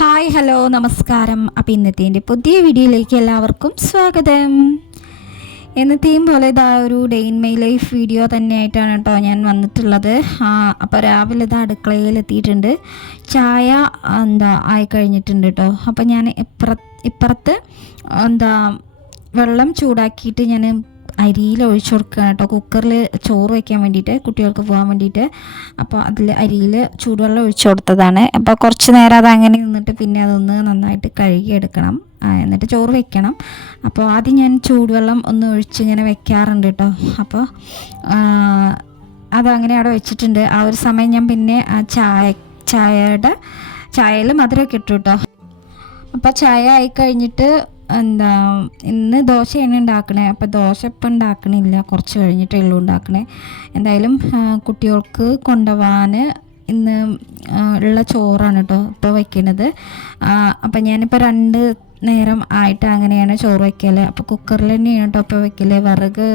Hi hello നമസ്കാരം. അപ്പോൾ ഇന്നത്തെ എന്റെ പുതിയ വീഡിയോയിലേക്ക് എല്ലാവർക്കും സ്വാഗതം. എന്നത്തെയും പോലെ ഇതാ ഒരു day in my life video തന്നെയായിട്ടാണ് കേട്ടോ ഞാൻ വന്നിട്ടുള്ളത്. അപ്പോൾ രാവിലെ ഇതാ അടുക്കളയിൽ എത്തിയിട്ടുണ്ട്. ചായ എന്താ ആയി കഴിഞ്ഞിട്ടുണ്ട് കേട്ടോ. അപ്പോൾ ഞാൻ ഇപ്പുറ ഇപ്പുറത്ത് എന്താ വെള്ളം ചൂടാക്കിയിട്ട് ഞാൻ അരിയിൽ ഒഴിച്ചു കൊടുക്കുക കേട്ടോ. കുക്കറിൽ ചോറ് വയ്ക്കാൻ വേണ്ടിയിട്ട് കുട്ടികൾക്ക് പോകാൻ വേണ്ടിയിട്ട്. അപ്പോൾ അതിൽ അരിയിൽ ചൂടുവെള്ളം ഒഴിച്ചു കൊടുത്തതാണ്. അപ്പോൾ കുറച്ച് നേരം അത് അങ്ങനെ നിന്നിട്ട് പിന്നെ അതൊന്ന് നന്നായിട്ട് കഴുകിയെടുക്കണം എന്നിട്ട് ചോറ് വെക്കണം. അപ്പോൾ ആദ്യം ഞാൻ ചൂടുവെള്ളം ഒന്ന് ഒഴിച്ച് ഇങ്ങനെ വെക്കാറുണ്ട് കേട്ടോ. അപ്പോൾ അതങ്ങനെ അവിടെ വെച്ചിട്ടുണ്ട്. ആ ഒരു സമയം ഞാൻ പിന്നെ ചായ ചായയുടെ ചായയിൽ മധുരമൊക്കെ ഇട്ടു കേട്ടോ. അപ്പോൾ ചായ ആയി കഴിഞ്ഞിട്ട് എന്താ ഇന്ന് ദോശയാണ് ഉണ്ടാക്കണേ. അപ്പോൾ ദോശ ഇപ്പം ഉണ്ടാക്കണില്ല. കുറച്ച് കഴിഞ്ഞിട്ടേ ഉള്ളൂ ഉണ്ടാക്കണേ. എന്തായാലും കുട്ടികൾക്ക് കൊണ്ടുപോകാൻ ഇന്ന് ഉള്ള ചോറാണ് കേട്ടോ ഇപ്പോൾ വയ്ക്കണത് അപ്പം ഞാനിപ്പോൾ രണ്ട് നേരം ആയിട്ട് അങ്ങനെയാണ് ചോറ് വയ്ക്കൽ അപ്പോൾ കുക്കറിൽ തന്നെയാണ് കേട്ടോ ഇപ്പോൾ വയ്ക്കൽ വിറക്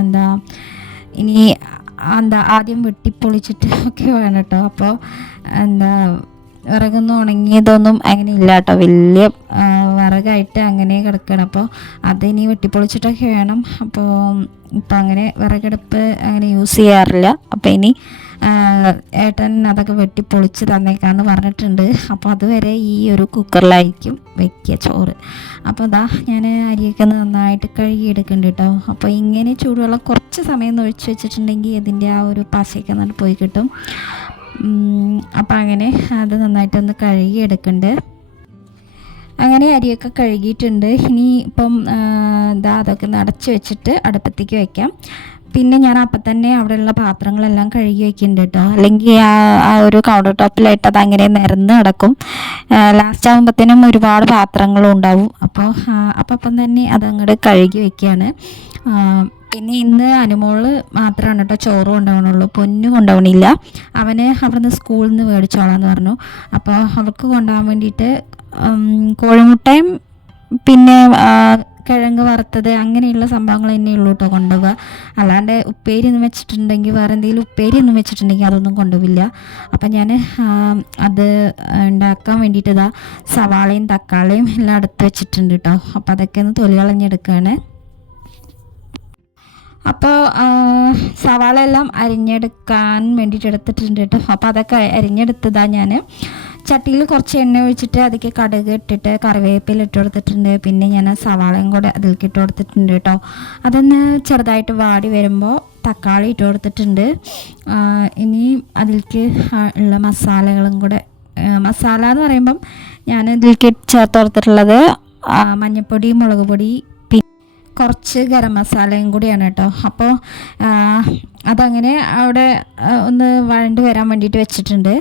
എന്താ ഇനി എന്താ ആദ്യം വെട്ടിപ്പൊളിച്ചിട്ട് ഒക്കെ വേണം കേട്ടോ അപ്പോൾ എന്താ വിറകൊന്നും ഉണങ്ങിയതൊന്നും അങ്ങനെ ഇല്ല കേട്ടോ വലിയ വിറകായിട്ട് അങ്ങനെ കിടക്കണം. അപ്പോൾ അത് ഇനി വെട്ടിപ്പൊളിച്ചിട്ടൊക്കെ വേണം. അപ്പോൾ ഇപ്പം അങ്ങനെ വിറകടുപ്പ് അങ്ങനെ യൂസ് ചെയ്യാറില്ല. അപ്പോൾ ഇനി ഏട്ടൻ അതൊക്കെ വെട്ടിപ്പൊളിച്ച് തന്നേക്കാന്ന് പറഞ്ഞിട്ടുണ്ട്. അപ്പോൾ അതുവരെ ഈ ഒരു കുക്കറിലായിരിക്കും വെക്കുക ചോറ്. അപ്പോൾ അതാ ഞാൻ അരിയൊക്കെ നന്നായിട്ട് കഴുകിയെടുക്കുന്നുണ്ട് കേട്ടോ അപ്പോൾ ഇങ്ങനെ ചൂടുവെള്ളം കുറച്ച് സമയം ഒഴിച്ച് വെച്ചിട്ടുണ്ടെങ്കിൽ ഇതിന്റെ ആ ഒരു പശയൊക്കെ നന്നായിട്ട് പോയി കിട്ടും. അപ്പോൾ അങ്ങനെ അത് നന്നായിട്ടൊന്ന് കഴുകിയെടുക്കുന്നുണ്ട് അങ്ങനെ അരിയൊക്കെ കഴുകിയിട്ടുണ്ട്. ഇനി ഇപ്പം ഇതാ അതൊക്കെ നടച്ച് വെച്ചിട്ട് അടുപ്പത്തേക്ക് വെക്കാം. പിന്നെ ഞാൻ അപ്പം തന്നെ അവിടെയുള്ള പാത്രങ്ങളെല്ലാം കഴുകി വെക്കുന്നുണ്ട് കേട്ടോ. അല്ലെങ്കിൽ ആ ആ ഒരു കൗണ്ടർ ടോപ്പിലായിട്ട് അത് അങ്ങനെ നിരന്ന് കിടക്കും ലാസ്റ്റ് ആകുമ്പോഴത്തേനും ഒരുപാട് പാത്രങ്ങളും ഉണ്ടാവും. അപ്പോൾ അപ്പം അപ്പം തന്നെ അതങ്ങോട്ട് കഴുകി വെക്കുകയാണ് പിന്നെ ഇന്ന് അനുമോൾ മാത്രമാണ് കേട്ടോ ചോറ് കൊണ്ടുപോകണുള്ളൂ. പൊന്നു കൊണ്ടുപോകണില്ല. അവന് അവിടുന്ന് സ്കൂളിൽ നിന്ന് മേടിച്ചോളാന്ന് പറഞ്ഞു. അപ്പോൾ അവൾക്ക് കൊണ്ടുപോകാൻ വേണ്ടിയിട്ട് കോഴിമുട്ടയും പിന്നെ കിഴങ്ങ് വറുത്തത് അങ്ങനെയുള്ള സംഭവങ്ങൾ തന്നെ ഉള്ളൂ കേട്ടോ കൊണ്ടുപോവുക അല്ലാണ്ട് ഉപ്പേരി ഒന്നും വെച്ചിട്ടുണ്ടെങ്കിൽ വേറെ എന്തെങ്കിലും ഉപ്പേരി ഒന്നും വെച്ചിട്ടുണ്ടെങ്കിൽ അതൊന്നും കൊണ്ടുപോവില്ല അപ്പം ഞാൻ അത് ഉണ്ടാക്കാൻ വേണ്ടിയിട്ട് ഇതാ സവാളയും തക്കാളിയും എല്ലാം അടുത്ത് വെച്ചിട്ടുണ്ട് കേട്ടോ അപ്പോൾ അതൊക്കെ ഒന്ന് തൊലി കളഞ്ഞെടുക്കുകയാണ് അപ്പോൾ സവാള എല്ലാം അരിഞ്ഞെടുക്കാൻ വേണ്ടിയിട്ട് എടുത്തിട്ടുണ്ട് കേട്ടോ അപ്പോൾ അതൊക്കെ അരിഞ്ഞെടുത്തതാണ് ഞാൻ ചട്ടിയിൽ കുറച്ച് എണ്ണ ഒഴിച്ചിട്ട് അതിലേക്ക് കടുക് ഇട്ടിട്ട് കറിവേപ്പില ഇട്ട് കൊടുത്തിട്ടുണ്ട്. പിന്നെ ഞാൻ സവാളയും കൂടെ അതിലേക്ക് ഇട്ട് കൊടുത്തിട്ടുണ്ട് കേട്ടോ. അതൊന്ന് ചെറുതായിട്ട് വാടി വരുമ്പോൾ തക്കാളി ഇട്ട് കൊടുത്തിട്ടുണ്ട്. ഇനി അതിലേക്ക് ഉള്ള മസാലകളും കൂടെ മസാല എന്ന് പറയുമ്പം ഞാൻ ഇതിലേക്ക് ചേർത്ത് കൊടുത്തിട്ടുള്ളത് മഞ്ഞൾപ്പൊടി മുളക് പൊടി കുറച്ച് ഗരം മസാലയും കൂടിയാണ് കേട്ടോ. അപ്പോൾ അതങ്ങനെ അവിടെ ഒന്ന് വഴണ്ട് വരാൻ വേണ്ടിയിട്ട് വെച്ചിട്ടുണ്ട്.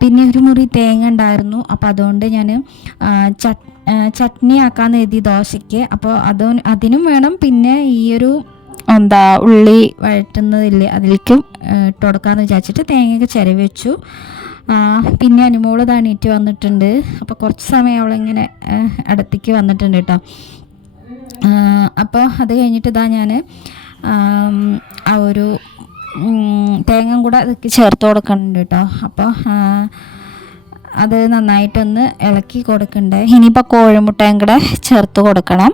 പിന്നെ ഒരു മുറി തേങ്ങ ഉണ്ടായിരുന്നു. അപ്പോൾ അതുകൊണ്ട് ഞാൻ ചട്ട് ആ, ചട്നി ആക്കാമെന്ന് എഴുതി ദോശയ്ക്ക്. അപ്പോൾ അത് അതിനും വേണം. പിന്നെ ഈ ഒരു എന്താ ഉള്ളി വഴറ്റുന്നതില്ലേ അതിലേക്കും ഇട്ട് കൊടുക്കാമെന്ന് വിചാരിച്ചിട്ട് തേങ്ങയൊക്കെ ചിരവി വെച്ചു. പിന്നെ അനുമോൾ തണീറ്റ് വന്നിട്ടുണ്ട്. അപ്പോൾ കുറച്ച് സമയം അവളിങ്ങനെ അടുത്തേക്ക് വന്നിട്ടുണ്ട് കേട്ടോ. അപ്പോൾ അത് കഴിഞ്ഞിട്ട് ഇതാ ഞാൻ ആ ഒരു തേങ്ങയും തേങ്ങ കൂടെ അതൊക്കെ ചേർത്ത് കൊടുക്കുന്നുണ്ട് കേട്ടോ. അപ്പോൾ അത് നന്നായിട്ടൊന്ന് ഇളക്കി കൊടുക്കണ്ടേ? ഇനിയിപ്പോൾ കോഴിമുട്ടയും കൂടെ ചേർത്ത് കൊടുക്കണം.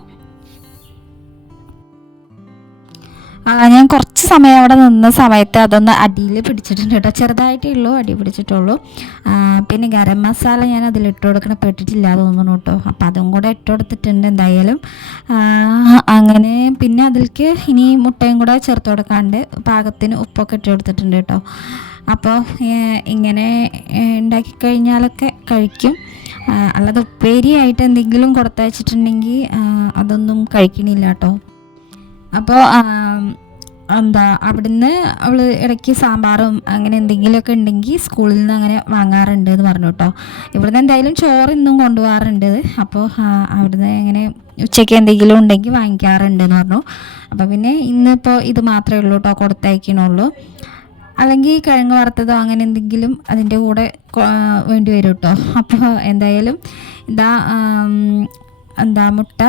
ഞാൻ കുറച്ച് സമയം അവിടെ നിന്ന സമയത്ത് അതൊന്ന് അടിയിൽ പിടിച്ചിട്ടുണ്ട് കേട്ടോ. ചെറുതായിട്ടേ ഉള്ളൂ അടി പിടിച്ചിട്ടുള്ളൂ. പിന്നെ ഗരം മസാല ഞാൻ അതിൽ ഇട്ട് കൊടുക്കണം. പെട്ടിട്ടില്ല തോന്നുന്നു കേട്ടോ. അപ്പോൾ അതും കൂടെ ഇട്ട് കൊടുത്തിട്ടുണ്ട് എന്തായാലും. അങ്ങനെ പിന്നെ അതിലേക്ക് ഇനി മുട്ടയും കൂടെ ചേർത്ത് കൊടുക്കാണ്ട് പാകത്തിന് ഉപ്പൊക്കെ ഇട്ട് കൊടുത്തിട്ടുണ്ട് കേട്ടോ. അപ്പോൾ ഇങ്ങനെ ഉണ്ടാക്കി കഴിഞ്ഞാലൊക്കെ കഴിക്കും. അല്ലാതെ ഉപ്പേരിയായിട്ട് എന്തെങ്കിലും കൊടുത്തയച്ചിട്ടുണ്ടെങ്കിൽ അതൊന്നും കഴിക്കണില്ല കേട്ടോ. അപ്പോൾ എന്താ അവിടുന്ന് അവൾ ഇടയ്ക്ക് സാമ്പാറും അങ്ങനെ എന്തെങ്കിലുമൊക്കെ ഉണ്ടെങ്കിൽ സ്കൂളിൽ നിന്ന് അങ്ങനെ വാങ്ങാറുണ്ട് എന്ന് പറഞ്ഞു കേട്ടോ. ഇവിടുന്ന് എന്തായാലും ചോറ് ഇന്നും കൊണ്ടുപോകാറുണ്ട്. അപ്പോൾ അവിടുന്ന് ഇങ്ങനെ ഉച്ചയ്ക്ക് എന്തെങ്കിലും ഉണ്ടെങ്കിൽ വാങ്ങിക്കാറുണ്ട് എന്ന് പറഞ്ഞു. അപ്പോൾ പിന്നെ ഇന്നിപ്പോൾ ഇത് മാത്രമേ ഉള്ളൂ കേട്ടോ കൊടുത്തയക്കണുള്ളൂ. അല്ലെങ്കിൽ കിഴങ്ങ് വറുത്തതോ അങ്ങനെ എന്തെങ്കിലും അതിന്റെ കൂടെ വേണ്ടി വരും കേട്ടോ. അപ്പോൾ എന്തായാലും ഇതാ എന്താ മുട്ട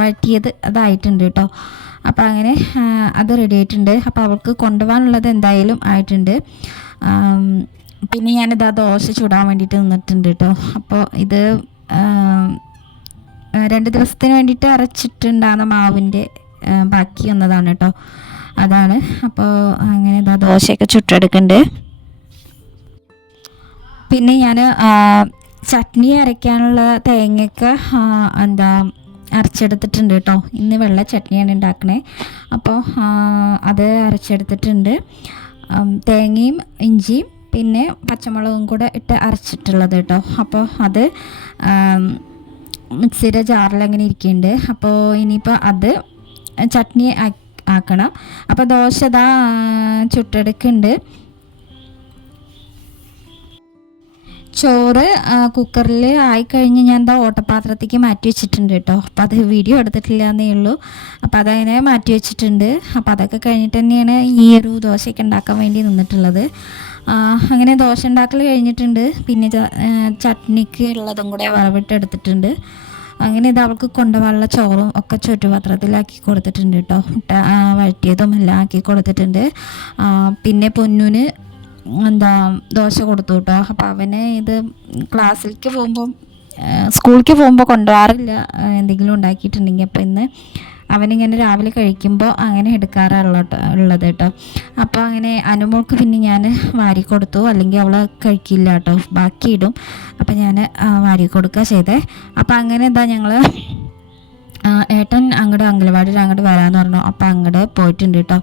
വഴറ്റിയത് അതായിട്ടുണ്ട് കേട്ടോ അപ്പോൾ അങ്ങനെ അത് റെഡി ആയിട്ടുണ്ട്. അപ്പോൾ അവൾക്ക് കൊണ്ടുപോകാനുള്ളത് എന്തായാലും ആയിട്ടുണ്ട്. പിന്നെ ഞാനിത് ആ ദോശ ചൂടാൻ വേണ്ടിയിട്ട് നിന്നിട്ടുണ്ട് കേട്ടോ അപ്പോൾ ഇത് രണ്ട് ദിവസത്തിന് വേണ്ടിയിട്ട് അരച്ചിട്ടുണ്ടാകുന്ന മാവിന്റെ ബാക്കി വന്നതാണ് കേട്ടോ അതാണ്. അപ്പോൾ അങ്ങനെ ഇതാ ദോശയൊക്കെ ചുട്ടെടുക്കുന്നുണ്ട് പിന്നെ ഞാൻ ചട്നി അരയ്ക്കാനുള്ള തേങ്ങയൊക്കെ എന്താ അരച്ചെടുത്തിട്ടുണ്ട് കേട്ടോ. ഇന്ന് വെള്ള ചട്നിയാണ് ഉണ്ടാക്കണേ. അപ്പോൾ അത് അരച്ചെടുത്തിട്ടുണ്ട്. തേങ്ങയും ഇഞ്ചിയും പിന്നെ പച്ചമുളകും കൂടെ ഇട്ട് അരച്ചിട്ടുള്ളത് കേട്ടോ. അപ്പോൾ അത് മിക്സിയുടെ ജാറിൽ അങ്ങനെ ഇരിക്കുന്നുണ്ട്. അപ്പോൾ ഇനിയിപ്പോൾ അത് ചട്നി ആക്കണം. അപ്പോൾ ദോശ ഇതാ ചുട്ടെടുക്കുന്നുണ്ട്. ചോറ് കുക്കറിൽ ആയിക്കഴിഞ്ഞ് ഞാൻ എന്താ ഓട്ടപാത്രത്തേക്ക് മാറ്റി വെച്ചിട്ടുണ്ട് കേട്ടോ. അപ്പോൾ അത് വീഡിയോ എടുത്തിട്ടില്ല എന്നേ ഉള്ളൂ. അപ്പോൾ അതങ്ങനെ മാറ്റി വെച്ചിട്ടുണ്ട്. അപ്പോൾ അതൊക്കെ കഴിഞ്ഞിട്ട് തന്നെയാണ് ഈ ഒരു ദോശയൊക്കെ ഉണ്ടാക്കാൻ വേണ്ടി നിന്നിട്ടുള്ളത്. അങ്ങനെ ദോശ ഉണ്ടാക്കൽ കഴിഞ്ഞിട്ടുണ്ട്. പിന്നെ ചട്നിക്ക് ഉള്ളതും കൂടെ വറവിട്ട് എടുത്തിട്ടുണ്ട്. അങ്ങനെ ഇത് അവൾക്ക് കൊണ്ടുപോകാനുള്ള ചോറും ഒക്കെ ചുറ്റുപാത്രത്തിലാക്കി കൊടുത്തിട്ടുണ്ട് കേട്ടോ. വഴറ്റിയതും എല്ലാം ആക്കി കൊടുത്തിട്ടുണ്ട്. പിന്നെ പൊന്നുന് എന്താ ദോശ കൊടുത്തു കേട്ടോ അപ്പം അവന് ഇത് ക്ലാസ്സിലേക്ക് പോകുമ്പോൾ സ്കൂളിലേക്ക് പോകുമ്പോൾ കൊണ്ടുപോകാറില്ല. എന്തെങ്കിലും ഉണ്ടാക്കിയിട്ടുണ്ടെങ്കിൽ. അപ്പോൾ ഇന്ന് അവനിങ്ങനെ രാവിലെ കഴിക്കുമ്പോൾ അങ്ങനെ എടുക്കാറുള്ള ഉള്ളത് കേട്ടോ അപ്പോൾ അങ്ങനെ അനുമോൾക്ക് പിന്നെ ഞാൻ വാരി കൊടുത്തു. അല്ലെങ്കിൽ അവൾ കഴിക്കില്ല കേട്ടോ ബാക്കി ഇടും. അപ്പോൾ ഞാൻ വാരി കൊടുക്കുക ചെയ്തേ. അപ്പോൾ അങ്ങനെ എന്താ ഞങ്ങൾ ഏട്ടൻ അങ്ങോട്ട് അങ്കലവാടിയിൽ അങ്ങോട്ട് വരാമെന്ന് പറഞ്ഞു. അപ്പോൾ അങ്ങോട്ട് പോയിട്ടുണ്ട് കേട്ടോ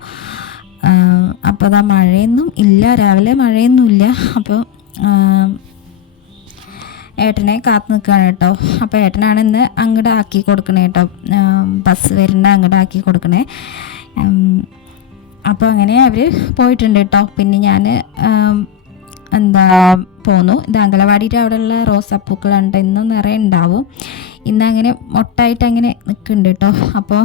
അപ്പോൾ അതാ മഴയൊന്നും ഇല്ല രാവിലെ മഴയൊന്നും ഇല്ല അപ്പോൾ ഏട്ടനെ കാത്തു നിൽക്കുകയാണ് കേട്ടോ. അപ്പോൾ ഏട്ടനാണ് ഇന്ന് അങ്ങോട്ട് ആക്കി കൊടുക്കണേ കേട്ടോ. ബസ് വരുന്ന അങ്ങോട്ട് ആക്കി കൊടുക്കണേ. അപ്പോൾ അങ്ങനെ അവർ പോയിട്ടുണ്ട് കേട്ടോ. പിന്നെ ഞാൻ എന്താ പോന്നു. ഇത് അങ്കലവാടിയുടെ അവിടെയുള്ള റോസാപ്പൂക്കളുണ്ട് ഇന്നും നിറയെ ഉണ്ടാവും. ഇന്ന് അങ്ങനെ മൊട്ടായിട്ട് അങ്ങനെ നിൽക്കുന്നുണ്ട് കേട്ടോ അപ്പോൾ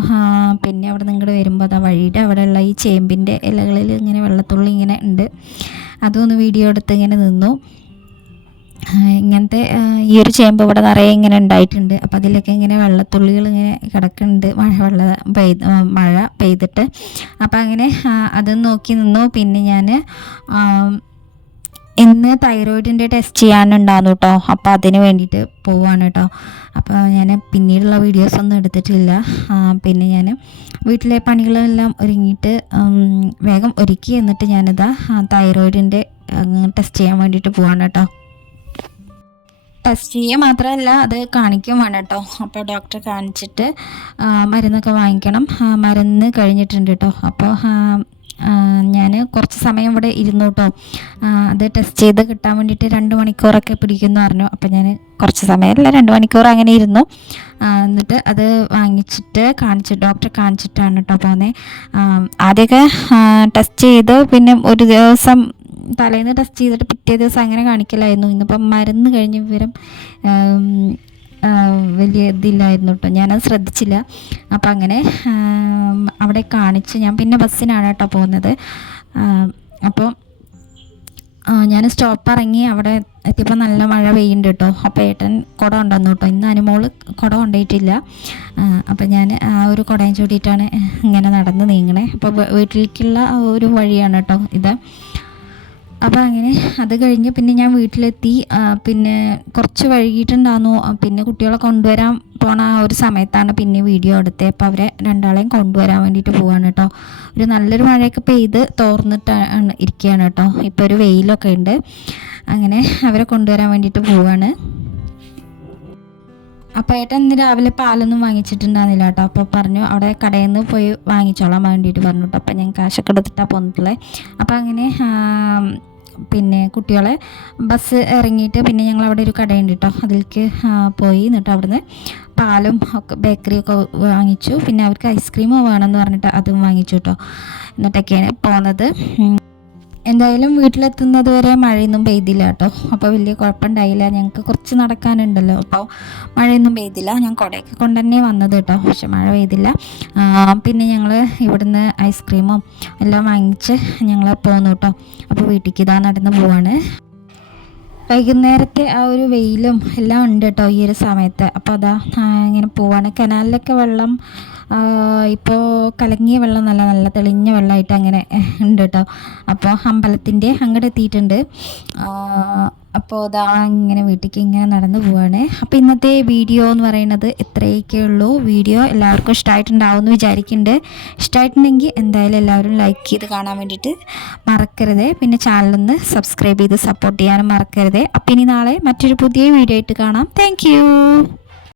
പിന്നെ അവിടെ നിങ്ങൾ വരുമ്പോൾ അതാ വഴിയുടെ അവിടെയുള്ള ഈ ചേമ്പിന്റെ ഇലകളിൽ ഇങ്ങനെ വെള്ളത്തുള്ളി ഇങ്ങനെ ഉണ്ട് അതൊന്ന് വീഡിയോ എടുത്ത് ഇങ്ങനെ നിന്നു. ഇങ്ങനത്തെ ഈ ഒരു ചേമ്പ് ഇവിടെ നിറയെ ഇങ്ങനെ ഉണ്ടായിട്ടുണ്ട് അപ്പോൾ അതിലൊക്കെ ഇങ്ങനെ വെള്ളത്തുള്ളികൾ ഇങ്ങനെ കിടക്കുന്നുണ്ട് മഴ വെള്ള പെയ്ത് മഴ പെയ്തിട്ട്. അപ്പോൾ അങ്ങനെ അതൊന്ന് നോക്കി നിന്നു. പിന്നെ ഞാൻ ഇന്ന് തൈറോയിഡിന്റെ ടെസ്റ്റ് ചെയ്യാനുണ്ടായിരുന്നു കേട്ടോ അപ്പോൾ അതിന് വേണ്ടിയിട്ട് പോവാണ് കേട്ടോ അപ്പോൾ ഞാൻ പിന്നീടുള്ള വീഡിയോസ് ഒന്നും എടുത്തിട്ടില്ല. പിന്നെ ഞാൻ വീട്ടിലെ പണികളെല്ലാം ഒരുങ്ങിയിട്ട് വേഗം ഒരുക്കി എന്നിട്ട് ഞാനിതാ തൈറോയിഡിന്റെ ടെസ്റ്റ് ചെയ്യാൻ വേണ്ടിയിട്ട് പോവാണ് കേട്ടോ ടെസ്റ്റ് ചെയ്യുക മാത്രമല്ല അത് കാണിക്കും വേണം കേട്ടോ അപ്പോൾ ഡോക്ടറെ കാണിച്ചിട്ട് മരുന്നൊക്കെ വാങ്ങിക്കണം. മരുന്ന് കഴിഞ്ഞിട്ടുണ്ട് കേട്ടോ അപ്പോൾ ഞാൻ കുറച്ച് സമയം ഇവിടെ ഇരുന്നു കേട്ടോ അത് ടെസ്റ്റ് ചെയ്ത് കിട്ടാൻ വേണ്ടിയിട്ട് രണ്ട് മണിക്കൂറൊക്കെ പിടിക്കുമെന്ന് പറഞ്ഞു. അപ്പോൾ ഞാൻ കുറച്ച് സമയമല്ല രണ്ട് മണിക്കൂർ അങ്ങനെ ഇരുന്നു. എന്നിട്ട് അത് വാങ്ങിച്ചിട്ട് കാണിച്ച് ഡോക്ടറെ കാണിച്ചിട്ടാണ് കേട്ടോ പോകുന്നത് ആദ്യമൊക്കെ ടെസ്റ്റ് ചെയ്ത് പിന്നെ ഒരു ദിവസം തലേന്ന് ടെസ്റ്റ് ചെയ്തിട്ട് പിറ്റേ ദിവസം അങ്ങനെ കാണിക്കലായിരുന്നു. ഇന്നിപ്പം മരുന്ന് കഴിഞ്ഞ വിവരം വലിയ ഇതില്ലായിരുന്നു കേട്ടോ ഞാനത് ശ്രദ്ധിച്ചില്ല. അപ്പം അങ്ങനെ അവിടെ കാണിച്ച് ഞാൻ പിന്നെ ബസ്സിനാണ് കേട്ടോ പോകുന്നത്. അപ്പോൾ ഞാൻ സ്റ്റോപ്പ് ഇറങ്ങി അവിടെ എത്തിയപ്പോൾ നല്ല മഴ പെയ്യുന്നുണ്ട് കേട്ടോ അപ്പോൾ ഏട്ടൻ കുട ഉണ്ടെന്നു കേട്ടോ ഇന്ന് അനുമോൾ കുട ഉണ്ടായിട്ടില്ല അപ്പോൾ ഞാൻ ആ ഒരു കുടയും ചൂടിയിട്ടാണ് ഇങ്ങനെ നടന്ന് നീങ്ങണേ. അപ്പോൾ വീട്ടിലേക്കുള്ള ഒരു വഴിയാണ് കേട്ടോ ഇത്. അപ്പോൾ അങ്ങനെ അത് കഴിഞ്ഞ് പിന്നെ ഞാൻ വീട്ടിലെത്തി. പിന്നെ കുറച്ച് വൈകിട്ടുണ്ടായിരുന്നു പിന്നെ കുട്ടികളെ കൊണ്ടുവരാൻ പോണ ആ ഒരു സമയത്താണ് പിന്നെ വീഡിയോ എടുത്തത് അപ്പോൾ അവരെ രണ്ടാളെയും കൊണ്ടുവരാൻ വേണ്ടിയിട്ട് പോവാണ് കേട്ടോ. ഒരു നല്ലൊരു മഴയൊക്കെ പെയ്ത് തോർന്നിട്ടാണ് ഇരിക്കുകയാണ് കേട്ടോ. ഇപ്പോൾ ഒരു വെയിലൊക്കെ ഉണ്ട്. അങ്ങനെ അവരെ കൊണ്ടുവരാൻ വേണ്ടിയിട്ട് പോവാണ്. അപ്പോൾ ഏട്ടൻ ഇന്ന് രാവിലെ പാലൊന്നും വാങ്ങിച്ചിട്ടുണ്ടായിരുന്നില്ല കേട്ടോ. അപ്പോൾ പറഞ്ഞു അവിടെ കടയിൽ നിന്ന് പോയി വാങ്ങിച്ചോളാൻ വേണ്ടിയിട്ട് പറഞ്ഞു കേട്ടോ. അപ്പോൾ ഞാൻ കാശൊക്കെ എടുത്തിട്ടാണ് പോന്നിട്ടുള്ളത് അപ്പോൾ അങ്ങനെ പിന്നെ കുട്ടികളെ ബസ് ഇറങ്ങിയിട്ട് പിന്നെ ഞങ്ങൾ അവിടെ ഒരു കടയുണ്ട് കേട്ടോ അതിലേക്ക് പോയി എന്നിട്ട് അവിടുന്ന് പാലും ഒക്കെ ബേക്കറിയൊക്കെ വാങ്ങിച്ചു. പിന്നെ അവർക്ക് ഐസ്ക്രീമോ വേണമെന്ന് പറഞ്ഞിട്ട് അതും വാങ്ങിച്ചു കേട്ടോ എന്നിട്ടൊക്കെയാണ് പോകുന്നത്. എന്തായാലും വീട്ടിലെത്തുന്നത് വരെ മഴയൊന്നും പെയ്തില്ല കേട്ടോ. അപ്പോൾ വലിയ കുഴപ്പമുണ്ടായില്ല. ഞങ്ങൾക്ക് കുറച്ച് നടക്കാനുണ്ടല്ലോ. അപ്പോൾ മഴയൊന്നും പെയ്തില്ല. ഞാൻ കുടയൊക്കെ കൊണ്ട് തന്നെ വന്നത് കേട്ടോ. പക്ഷെ മഴ പെയ്തില്ല. പിന്നെ ഞങ്ങൾ ഇവിടുന്ന് ഐസ്ക്രീമും എല്ലാം വാങ്ങിച്ച് ഞങ്ങൾ പോന്നു കേട്ടോ. അപ്പോൾ വീട്ടിലേക്ക് ഇതാ നടന്ന് പോവാണ്. വൈകുന്നേരത്തെ ആ ഒരു വെയിലും എല്ലാം ഉണ്ട് കേട്ടോ ഈ ഒരു സമയത്ത്. അപ്പോൾ അതാ ഇങ്ങനെ പോവാണ്. കനാലിലൊക്കെ വെള്ളം ഇപ്പോൾ കലങ്ങിയ വെള്ളം നല്ല നല്ല തെളിഞ്ഞ വെള്ളമായിട്ട് അങ്ങനെ ഉണ്ട് കേട്ടോ അപ്പോൾ അമ്പലത്തിന്റെ അങ്ങോട്ട് എത്തിയിട്ടുണ്ട്. അപ്പോൾ ഇതാ ഇങ്ങനെ വീട്ടിലേക്ക് ഇങ്ങനെ നടന്നു പോവാണ്. അപ്പോൾ ഇന്നത്തെ വീഡിയോ എന്ന് പറയുന്നത് ഇത്രയൊക്കെ ഉള്ളൂ. വീഡിയോ എല്ലാവർക്കും ഇഷ്ടമായിട്ടുണ്ടാവും എന്ന് വിചാരിക്കുന്നുണ്ട്. ഇഷ്ടമായിട്ടുണ്ടെങ്കിൽ എന്തായാലും എല്ലാവരും ലൈക്ക് ചെയ്ത് കാണാൻ വേണ്ടിയിട്ട് മറക്കരുത്. പിന്നെ ചാനലൊന്ന് സബ്സ്ക്രൈബ് ചെയ്ത് സപ്പോർട്ട് ചെയ്യാനും മറക്കരുത്. അപ്പോൾ ഇനി നാളെ മറ്റൊരു പുതിയ വീഡിയോ ആയിട്ട് കാണാം. താങ്ക്